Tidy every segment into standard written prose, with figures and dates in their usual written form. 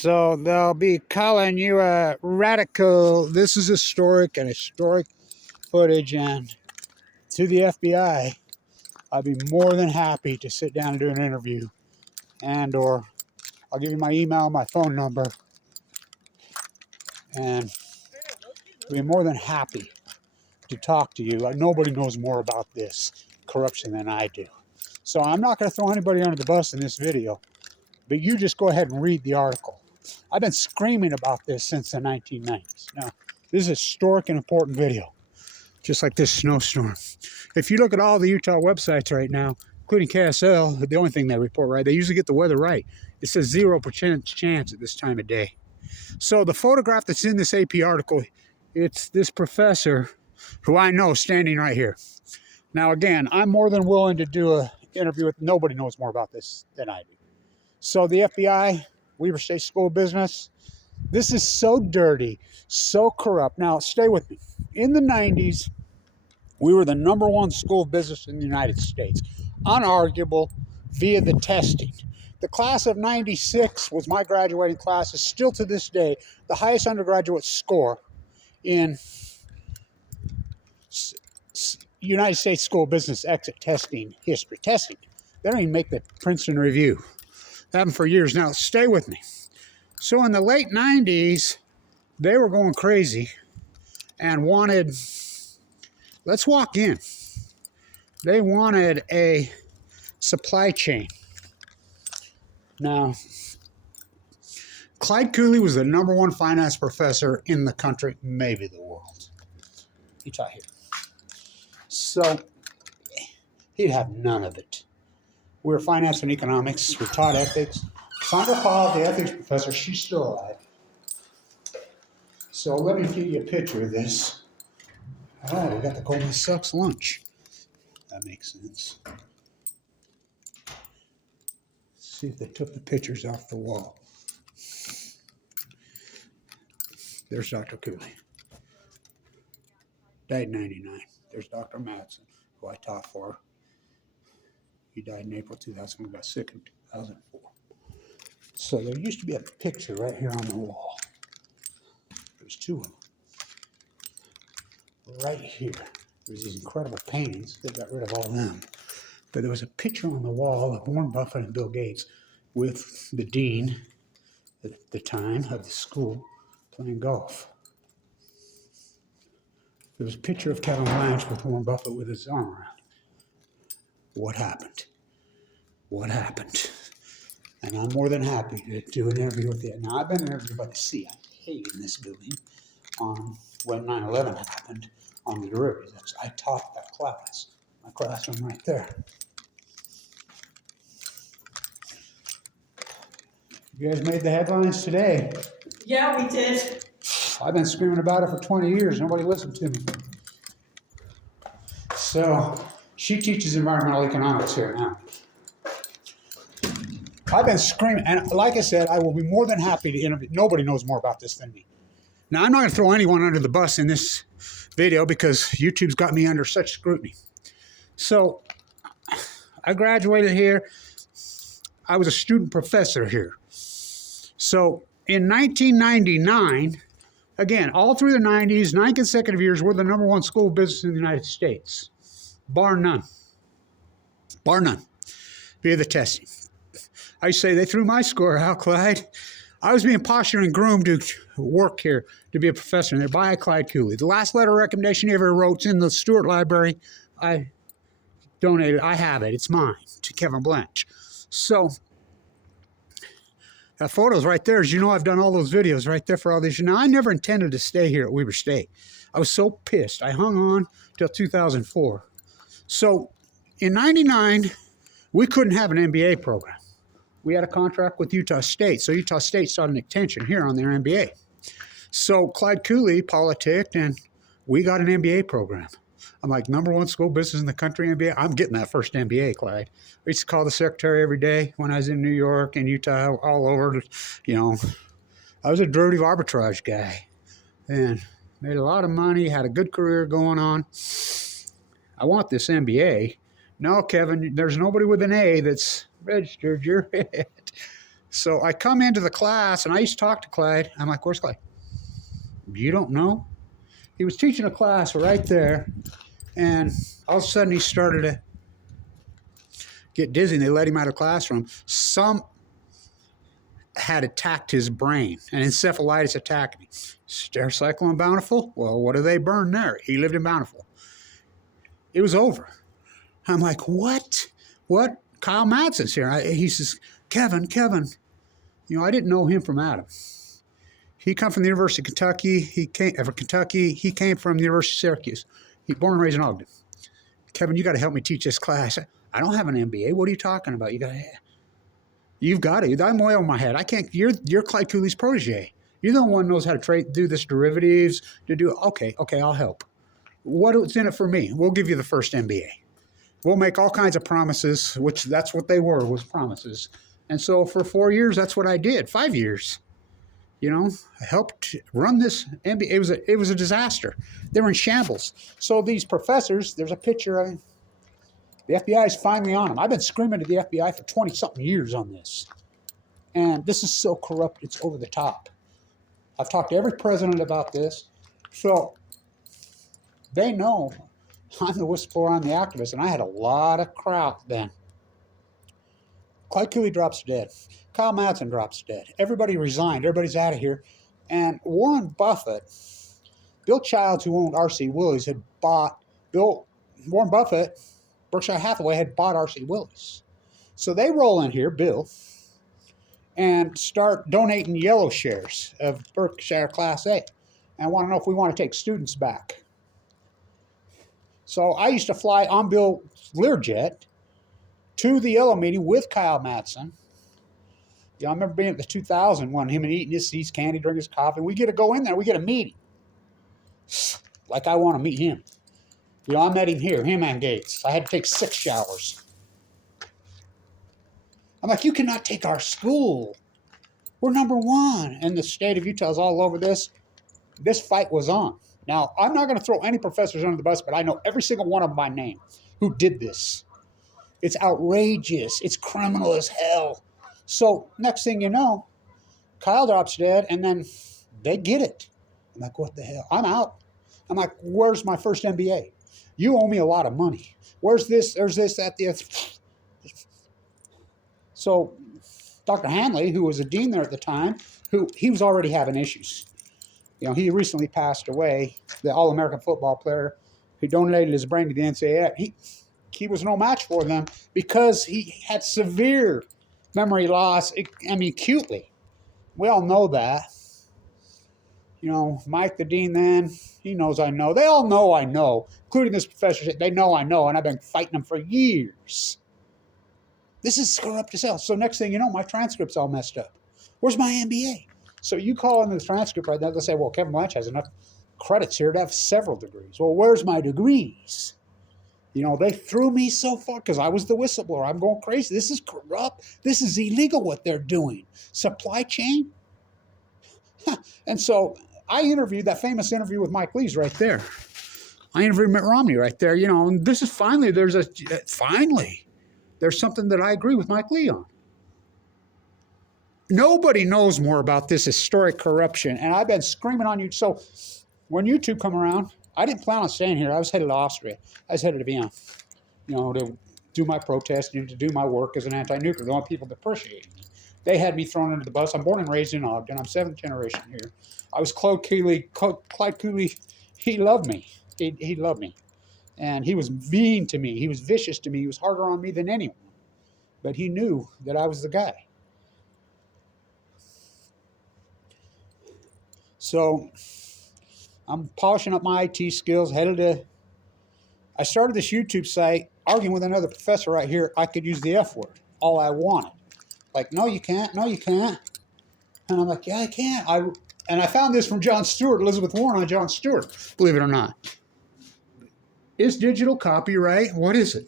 So they'll be calling you a radical. This is historic footage, and to the FBI, I'd be more than happy to sit down and do an interview, or I'll give you my email, my phone number, and I'd be more than happy to talk to you. Nobody knows more about this corruption than I do. So I'm not going to throw anybody under the bus in this video, but you just go ahead and read the article. I've been screaming about this since the 1990s. Now, this is a historic and important video, just like this snowstorm. If you look at all the Utah websites right now, including KSL, the only thing they report right, they usually get the weather right. It says 0% chance at this time of day. So the photograph that's in this AP article, it's this professor who I know standing right here. Now, again, I'm more than willing to do an interview with, nobody knows more about this than I do. So the FBI, Weber State School of Business, this is so dirty, so corrupt. Now, stay with me. In the 90s, we were the #1 school of business in the United States. Unarguable via the testing. The class of 96 was my graduating class, is still to this day the highest undergraduate score in United States School of Business exit testing history. Testing. They don't even make the Princeton Review. Happened for years. Now, stay with me. So in the late 90s, they were going crazy and wanted, let's walk in. They wanted a supply chain. Now, Clyde Cooley was the #1 finance professor in the country, maybe the world. He taught here. So he'd have none of it. We were finance and economics. We taught ethics. Sandra Paul, the ethics professor, she's still alive. So let me give you a picture of this. Oh, we got the Goldman Sachs lunch. That makes sense. See if they took the pictures off the wall. There's Dr. Cooley. Died in '99. There's Dr. Madsen, who I taught for. He died in April 2000. We got sick in 2004. So there used to be a picture right here on the wall. There's two of them. Right here. There's these incredible paintings. They got rid of all of them. But there was a picture on the wall of Warren Buffett and Bill Gates with the dean at the time of the school playing golf. There was a picture of Kevin Blanch with Warren Buffett with his arm around. What happened? What happened? And I'm more than happy to do an interview with you. Now, I've been interviewed by the CIA in this building on when 9/11 happened on the derivatives. I taught that class. My classroom right there. You guys made the headlines today. Yeah, we did. I've been screaming about it for 20 years. Nobody listened to me. So she teaches environmental economics here now. I've been screaming, and like I said, I will be more than happy to interview. Nobody knows more about this than me. Now, I'm not going to throw anyone under the bus in this video because YouTube's got me under such scrutiny. So I graduated here. I was a student professor here. So in 1999, again, all through the 90s, 9 consecutive years, we're the #1 school of business in the United States. Bar none. Bar none. Via the testing. I say they threw my score out, Clyde. I was being postured and groomed to work here to be a professor, and they're by Clyde Cooley. The last letter of recommendation he ever wrote in the Stewart Library. I donated. I have it. It's mine to Kevin Blanch. So that photo's right there. As you know, I've done all those videos right there for all these years. Now, I never intended to stay here at Weber State. I was so pissed. I hung on till 2004. So in '99, we couldn't have an MBA program. We had a contract with Utah State, so Utah State sought an extension here on their MBA. So Clyde Cooley politicked, and we got an MBA program. I'm like, #1 school of business in the country MBA. I'm getting that first MBA, Clyde. We used to call the secretary every day when I was in New York and Utah, all over. You know, I was a derivative arbitrage guy and made a lot of money, had a good career going on. I want this MBA. No, Kevin, there's nobody with an A that's registered. You're it. So I come into the class, and I used to talk to Clyde. I'm like, where's Clyde? You don't know? He was teaching a class right there, and all of a sudden he started to get dizzy, and they let him out of the classroom. Some had attacked his brain, and encephalitis attacked him. Stericycle and Bountiful? Well, what do they burn there? He lived in Bountiful. It was over. I'm like, what? What? Kyle Madsen's here. He says, Kevin. I didn't know him from Adam. He come from the University of Kentucky. He came from the University of Syracuse. He born and raised in Ogden. Kevin, you got to help me teach this class. I don't have an MBA. What are you talking about? You've got to. I'm way over my head. I can't. You're Clyde Cooley's protege. You're the one who knows how to do this derivatives. Okay, I'll help. What's in it for me? We'll give you the first MBA. We'll make all kinds of promises, which that's what they were, was promises. And so for 4 years, that's what I did. 5 years. I helped run this MBA. It was a disaster. They were in shambles. So these professors, there's a picture of him. The FBI is finally on him. I've been screaming at the FBI for 20-something years on this. And this is so corrupt, it's over the top. I've talked to every president about this. So they know I'm the whistleblower, I'm the activist, and I had a lot of crowd then. Clyde Cooley drops dead. Kyle Madsen drops dead. Everybody resigned. Everybody's out of here. And Warren Buffett, Bill Childs, who owned R.C. Willey's, had bought Warren Buffett, Berkshire Hathaway had bought R.C. Willey's. So they roll in here, Bill, and start donating yellow shares of Berkshire Class A. And want to know if we want to take students back. So I used to fly on Bill's Learjet to the yellow meeting with Kyle Madsen. I remember being at the 2000 one, him and eating his candy, drinking his coffee. We get to go in there. We get a meeting. Like I want to meet him. I met him here, him and Gates. I had to take 6 showers. I'm like, you cannot take our school. We're number 1. And the state of Utah is all over this. This fight was on. Now, I'm not going to throw any professors under the bus, but I know every single one of them by name who did this. It's outrageous. It's criminal as hell. So next thing you know, Kyle drops dead, and then they get it. I'm like, what the hell? I'm out. I'm like, where's my first MBA? You owe me a lot of money. Where's this? There's this, that, the other. So Dr. Hanley, who was a dean there at the time, he was already having issues. He recently passed away, the All-American football player who donated his brain to the NCAA. He was no match for them because he had severe memory loss, acutely. We all know that. Mike, the dean then, he knows I know. They all know I know, including this professor. They know I know, and I've been fighting them for years. This is corrupt as hell. So next thing you know, my transcript's all messed up. Where's my MBA? So you call in the transcript right now, they'll say, well, Kevin Blanch has enough credits here to have several degrees. Well, where's my degrees? They threw me so far because I was the whistleblower. I'm going crazy. This is corrupt. This is illegal what they're doing. Supply chain? And so I interviewed, that famous interview with Mike Lee's right there. I interviewed Mitt Romney right there, and this is finally, there's something that I agree with Mike Lee on. Nobody knows more about this historic corruption, and I've been screaming on you. So when you two come around, I didn't plan on staying here. I was headed to Austria. I was headed to Vienna, to do my protest, to do my work as an anti-nuclear. They want people to appreciate me. They had me thrown under the bus. I'm born and raised in Ogden. I'm 7th generation here. I was Clyde Cooley. He loved me. He loved me. And he was mean to me. He was vicious to me. He was harder on me than anyone. But he knew that I was the guy. So I'm polishing up my IT skills, I started this YouTube site arguing with another professor right here. I could use the F word, all I wanted. Like, no, you can't. No, you can't. And I'm like, yeah, I can. And I found this from Jon Stewart, Elizabeth Warren on Jon Stewart, believe it or not. Is digital copyright? What is it?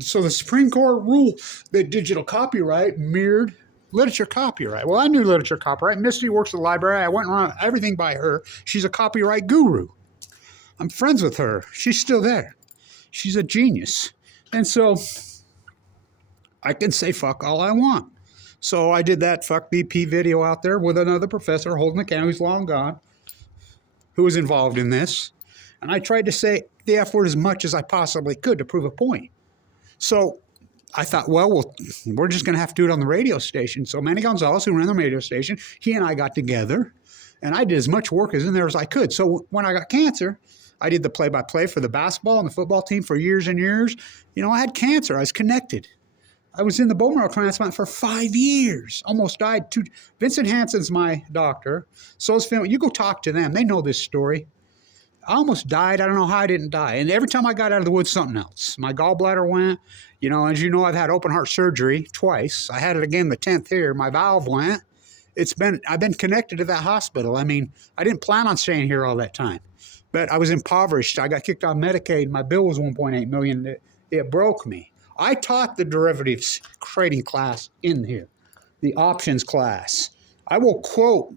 So the Supreme Court ruled that digital copyright mirrored literature copyright. Well, I knew literature copyright. Misty works at the library. I went around everything by her. She's a copyright guru. I'm friends with her. She's still there. She's a genius. And so I can say fuck all I want. So I did that fuck BP video out there with another professor holding the camera who's long gone, who was involved in this. And I tried to say the F word as much as I possibly could to prove a point. So I thought, well, we're just going to have to do it on the radio station. So Manny Gonzalez, who ran the radio station, he and I got together, and I did as much work in there as I could. So when I got cancer, I did the play-by-play for the basketball and the football team for years and years. You know, I had cancer. I was connected. I was in the bone marrow transplant for 5 years. Almost died. Vincent Hansen's my doctor. So is Phil. You go talk to them. They know this story. I almost died. I don't know how I didn't die. And every time I got out of the woods, something else. My gallbladder went. You know, as you know, I've had open heart surgery twice. I had it again the 10th here. My valve went. I've been connected to that hospital. I mean, I didn't plan on staying here all that time. But I was impoverished. I got kicked off Medicaid. My bill was $1.8 million. It broke me. I taught the derivatives trading class in here, the options class. I will quote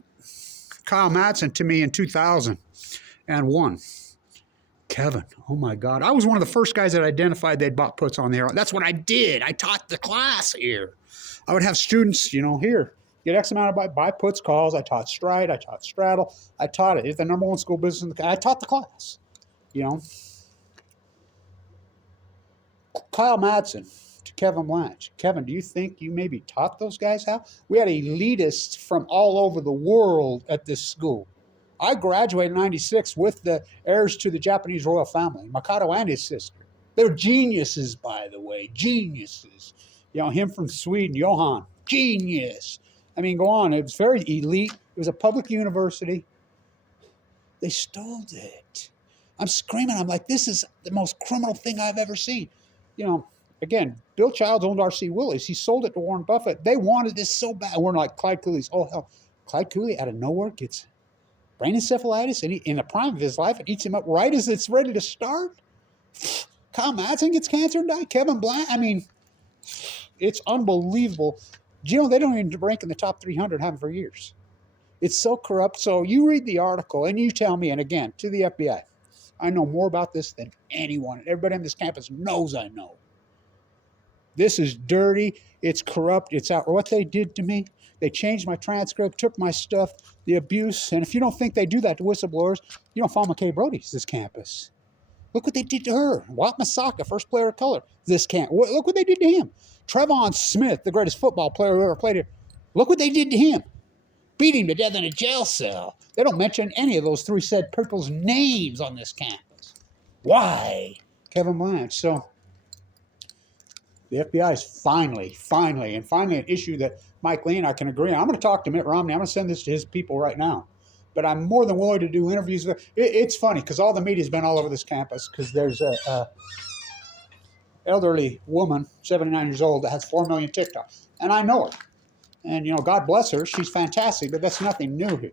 Kyle Madsen to me in 2001. Kevin, oh my God. I was one of the first guys that identified they'd bought puts on there. That's what I did. I taught the class here. I would have students, you know, here, get X amount of buy puts calls. I taught stride. I taught straddle. I taught it. It's the number one school business. I taught the class, you know. Kyle Madsen to Kevin Blanch. Kevin, do you think you maybe taught those guys how? We had elitists from all over the world at this school. I graduated in 96 with the heirs to the Japanese royal family, Makoto and his sister. They're geniuses, by the way, geniuses. You know, him from Sweden, Johan, genius. I mean, go on. It was very elite. It was a public university. They stole it. I'm screaming. I'm like, this is the most criminal thing I've ever seen. You know, again, Bill Childs owned R.C. Willey's. He sold it to Warren Buffett. They wanted this so bad. We're like, Clyde Cooley's. Oh, hell. Clyde Cooley out of nowhere gets brain encephalitis and in the prime of his life, it eats him up right as it's ready to start. Kyle Madsen gets cancer and died. Kevin Blanch. I mean, it's unbelievable. You know, they don't even rank in the top 300, haven't for years. It's so corrupt. So you read the article and you tell me, and again, to the FBI, I know more about this than anyone. Everybody on this campus knows I know. This is dirty. It's corrupt. It's out. What they did to me, they changed my transcript, took my stuff, the abuse. And if you don't think they do that to whistleblowers, you don't follow McKay Brody's this campus. Look what they did to her. Walt Masaka, first player of color. This campus. Look what they did to him. Trevon Smith, the greatest football player who ever played here. Look what they did to him. Beat him to death in a jail cell. They don't mention any of those three said people's names on this campus. Why? Kevin Blanch. So the FBI is finally an issue that Mike Lee and I can agree on. I'm going to talk to Mitt Romney. I'm going to send this to his people right now. But I'm more than willing to do interviews. It's funny because all the media's been all over this campus because there's a elderly woman, 79 years old, that has 4 million TikTok. And I know her. And, you know, God bless her. She's fantastic, but that's nothing new here.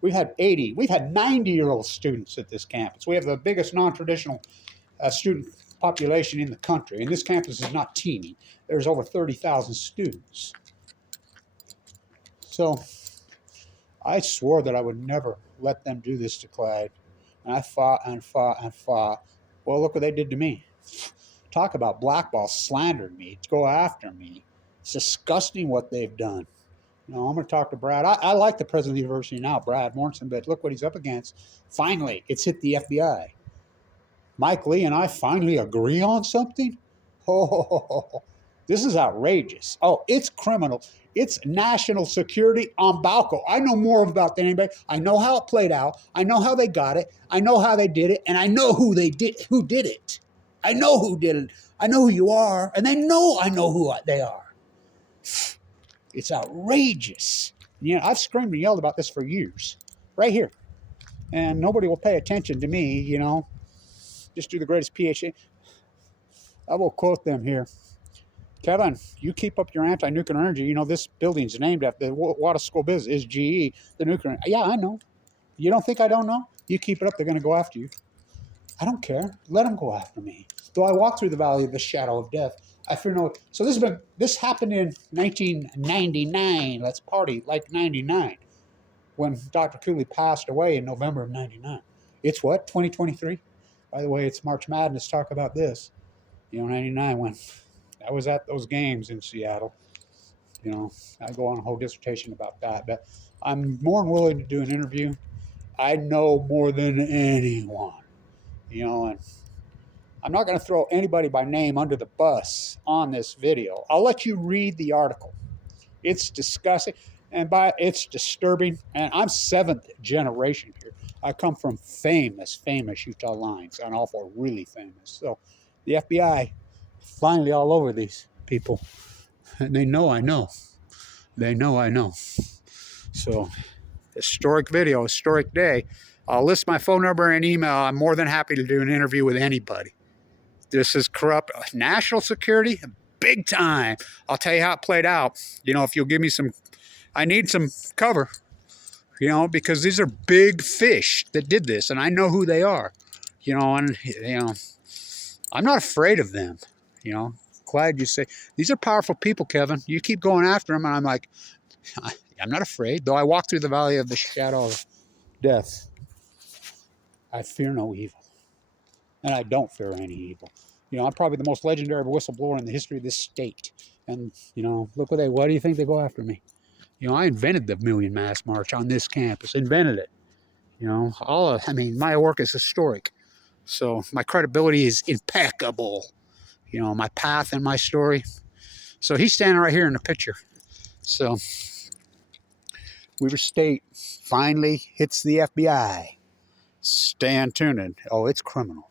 We've had 90-year-old students at this campus. We have the biggest non-traditional student population in the country. And this campus is not teeming. There's over 30,000 students. So I swore that I would never let them do this to Clyde. And I fought and fought and fought. Well, look what they did to me. Talk about blackball, slandered me, to go after me. It's disgusting what they've done. You know, I'm going to talk to Brad. I like the president of the university now, Brad Morrison, but look what he's up against. Finally, it's hit the FBI. Mike Lee and I finally agree on something? Oh, this is outrageous. Oh, it's criminal. It's national security on Balco. I know more about that than anybody. I know how it played out. I know how they got it. I know how they did it, and I know who did it. I know who did it. I know who you are, and they know I know who they are. It's outrageous. You know, I've screamed and yelled about this for years, right here, and nobody will pay attention to me. You know, just do the greatest PhD. I will quote them here. Kevin, you keep up your anti-nuclear energy. You know, this building's named after the water school business is GE, the nuclear. Yeah, I know. You don't think I don't know? You keep it up, they're going to go after you. I don't care. Let them go after me. Though I walk through the valley of the shadow of death, I fear no. So this happened in 1999. Let's party like 99, when Dr. Cooley passed away in November of 99. It's what, 2023? By the way, it's March Madness. Talk about this. You know, 99 when I was at those games in Seattle. You know, I go on a whole dissertation about that, but I'm more than willing to do an interview. I know more than anyone, you know, and I'm not going to throw anybody by name under the bus on this video. I'll let you read the article. It's disgusting, and it's disturbing. And I'm 7th generation here. I come from famous Utah lines, and all four really famous. So the FBI finally all over these people, and they know I know. They know I know. So historic video, historic day. I'll list my phone number and email. I'm more than happy to do an interview with anybody. This is corrupt national security, big time. I'll tell you how it played out. You know, if you'll give me some, I need some cover, you know, because these are big fish that did this, and I know who they are, you know, and, you know, I'm not afraid of them, you know. Glad you say, these are powerful people, Kevin. You keep going after them, and I'm like, I'm not afraid. Though I walk through the valley of the shadow of death, I fear no evil. And I don't fear any evil. You know, I'm probably the most legendary whistleblower in the history of this state. And, you know, look what do you think they go after me? You know, I invented the Million Mass March on this campus, invented it. You know, I mean, my work is historic. So my credibility is impeccable. You know, my path and my story. So he's standing right here in the picture. So Weber State finally hits the FBI. Stay tuned. Oh, it's criminal.